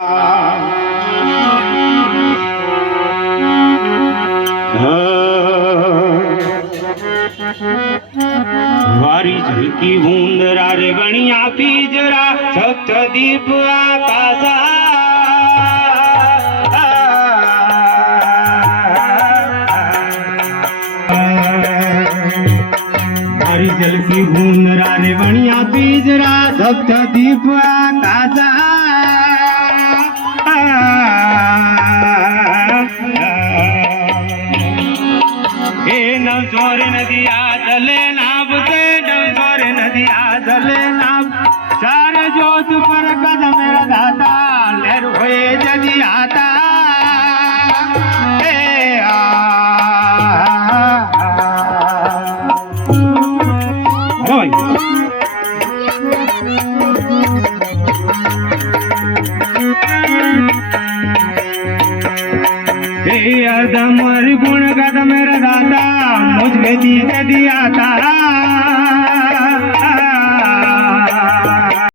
वारी झलकी बूंदरा रे बणिया पीजरा सप्त दीप आकाशा वारी झलकी बूंदरा रे बणिया पीजरा सप्त दीप आकाशा नवसोर नदिया चले नाब से नवसोर नदिया चले नाब चार जोत पर कदम मेरा दाता लहर होए जदी आता अर्धमर गुण कदम मेरा दाता मुझे दी आता